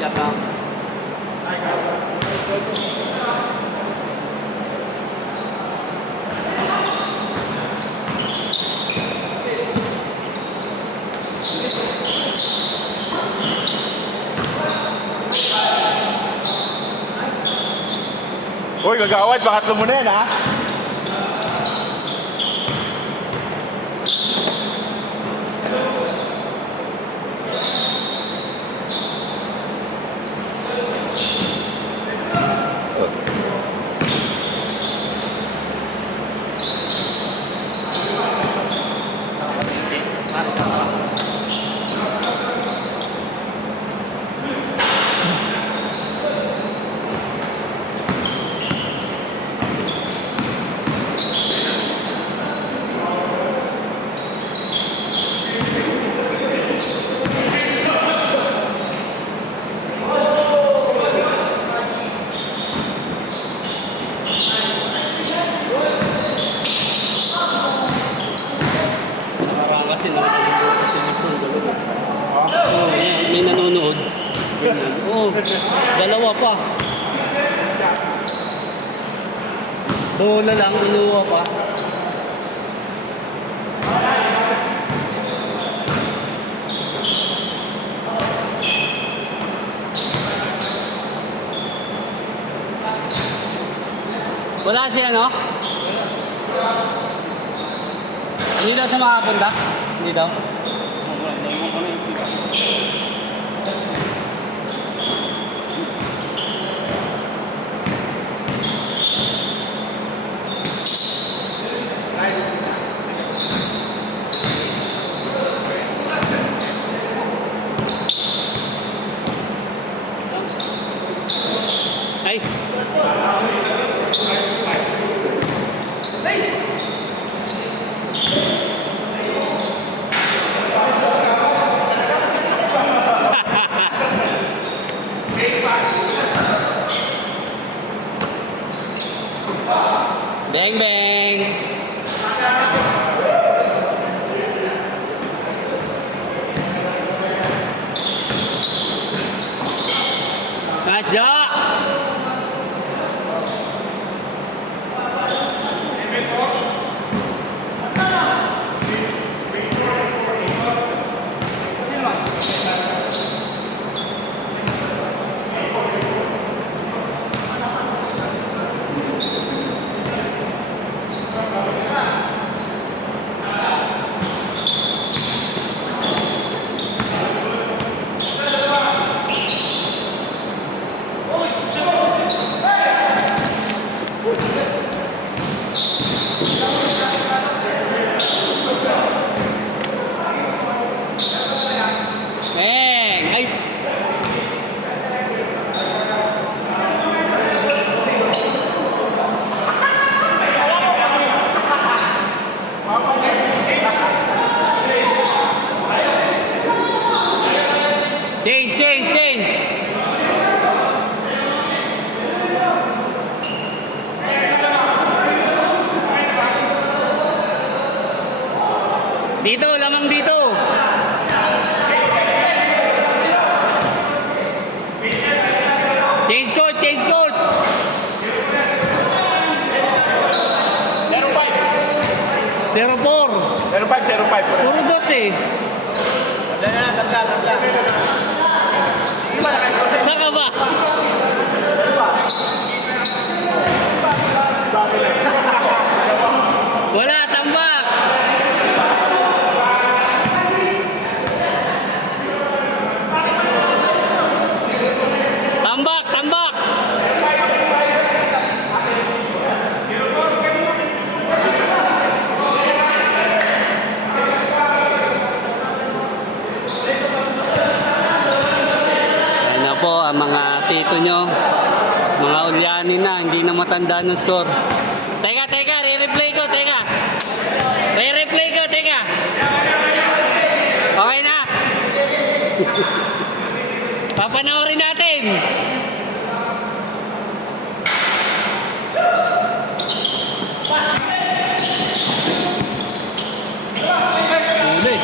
Yan lang. Uy, gagawad, pangatlo mo na yan, ha? Kasi nanonood kasi nito dalawa. Oh, may nanonood. Oh, dalawa pa. Bola lang, inuwa pa. Wala siya, no? Hindi daw siya makapunta? Hindi daw? Ay! Bang bang. Nice job. Change. Dito, lamang dito. Change court. 0-4. 05. Puro dos eh. Tabla. Saka ba? Wala, tambak. Tambak. Po ang mga tito nyo, mga ulyanin na, hindi na matanda ng score. Teka, re-replay ko. Okay na. Papanoorin natin. Uli.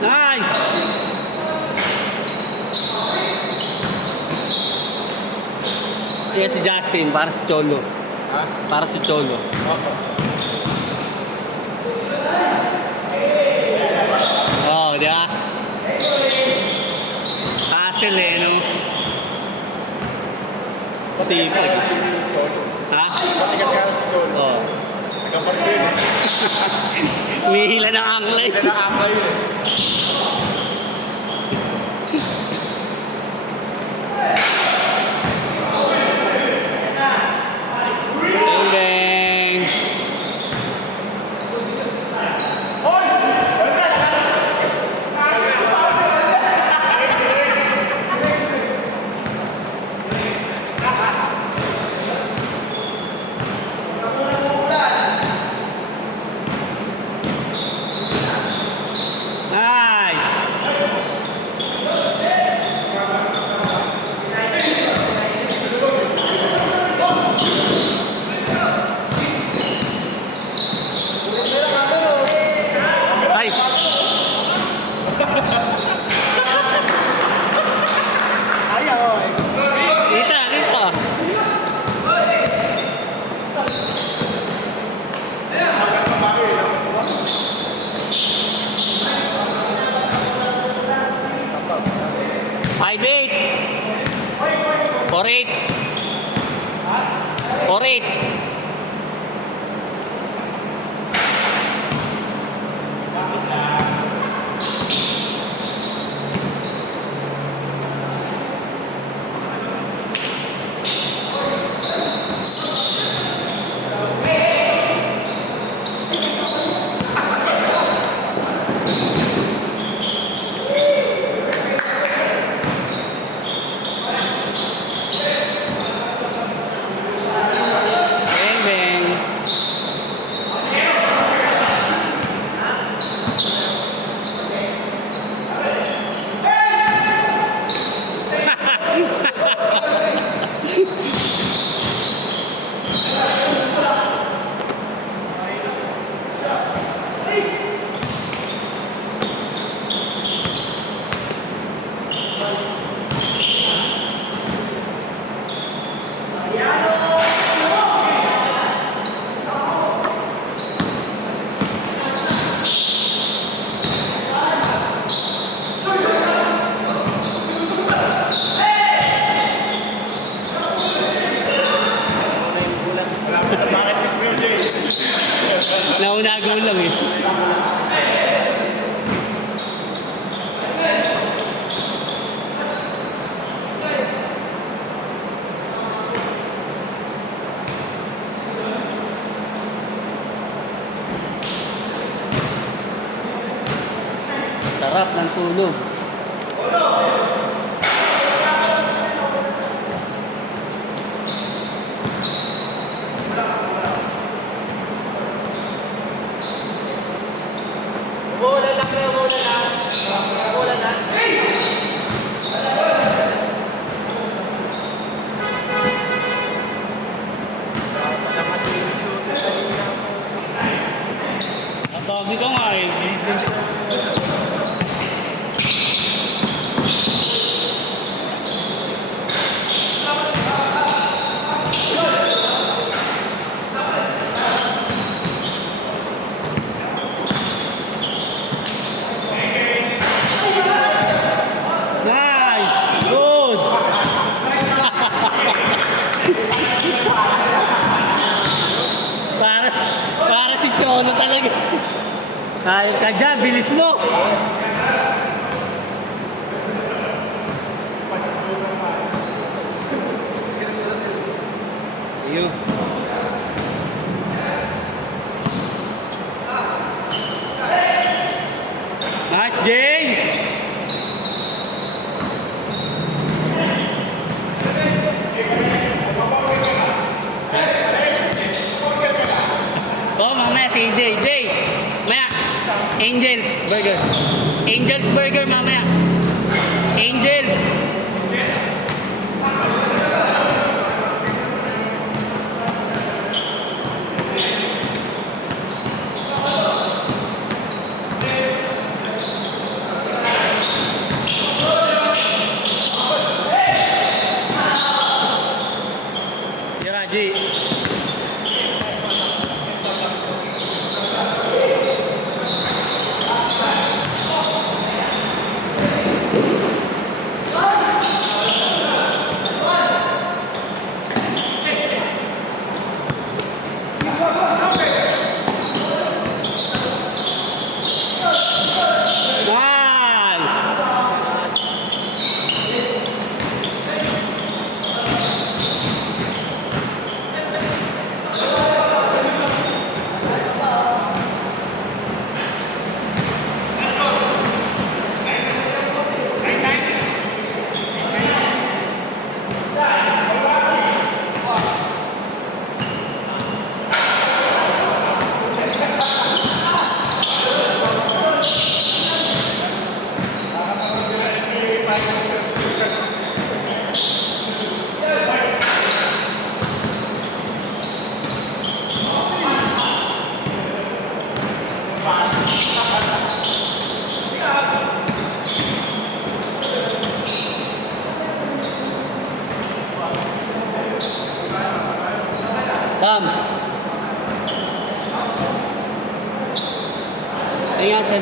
Nice! Yes, si Justin, para si Cholo. Ha? Para si Cholo. Oh, di ba? Hassle eh, no? Sipag. Ha? Matigas ka si Tol. Oh. Nagkaparto yun eh. Umihila ng anglay. Hindi na akal yun eh. Bang, bang. Nice! Ay! Ayaw eh. Kita, kita. Five eight. 4-8. 4-8. Bang, bang. Bakit Miss Mary Jane? Naunago lang eh. Sarap ng tulog. Ang dami ko nga eh. Nice! Good! para si Cholo talaga. Kaya ka dyan, bilis mo! Ayun. Nice, Jay! Oh, mamaya si Jay. Jay! Maya! Angels Burger. Angels Burger mamaya. Angels!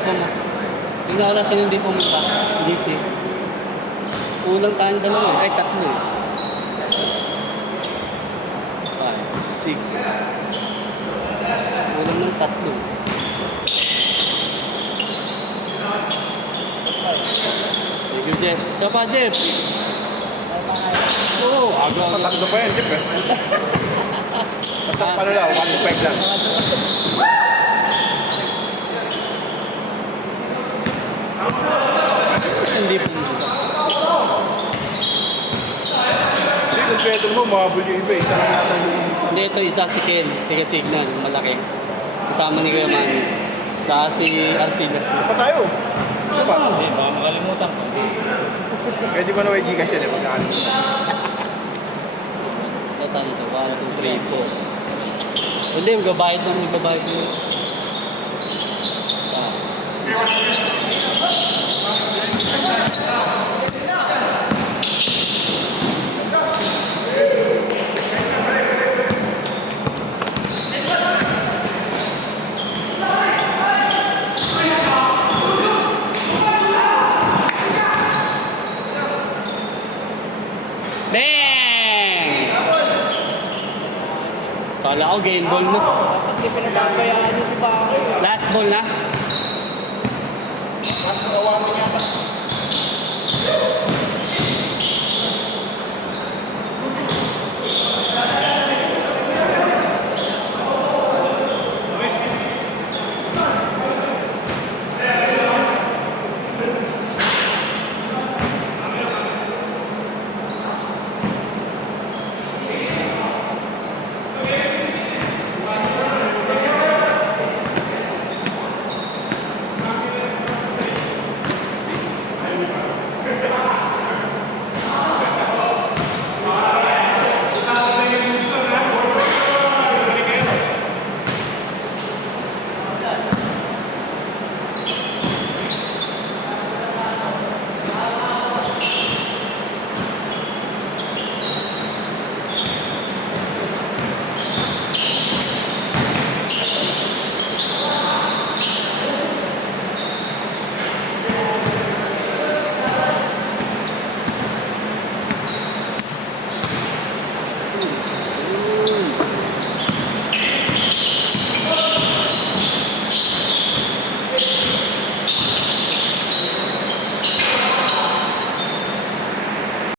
depo mo. Tingnan ko lang sino yung depo mo pa. DC. Unang tayong dalawa eh. Ay, tatlo eh. 5, 6. Ulang ng tatlo. Thank you, Jeff. Siya pa, Jeff. Oo, agaw. Tatakdo pa yan, Jeff eh. Basta paano lang, 1-5 lang. Hindi po. Hindi, kung pwede mo, mahabol yung iba. Isa lang natin yung... Hindi, ito isa si Ken. Tiga Signal, malaki. Kasama ni Kuya Manny. Saka si Arcilas. Pa tayo. Isa pa. Hindi, baka makalimutan ko. Pwede ba na may Gcash yan eh, pag nakalimutan. Ito, 1, 2, 3, 4. Hindi, magbabayad na, magbabayad na. Bang! Kala ko game ball mo. Hindi pinagpabayaan niyo si Bakay. Last ball na. Mas kawawa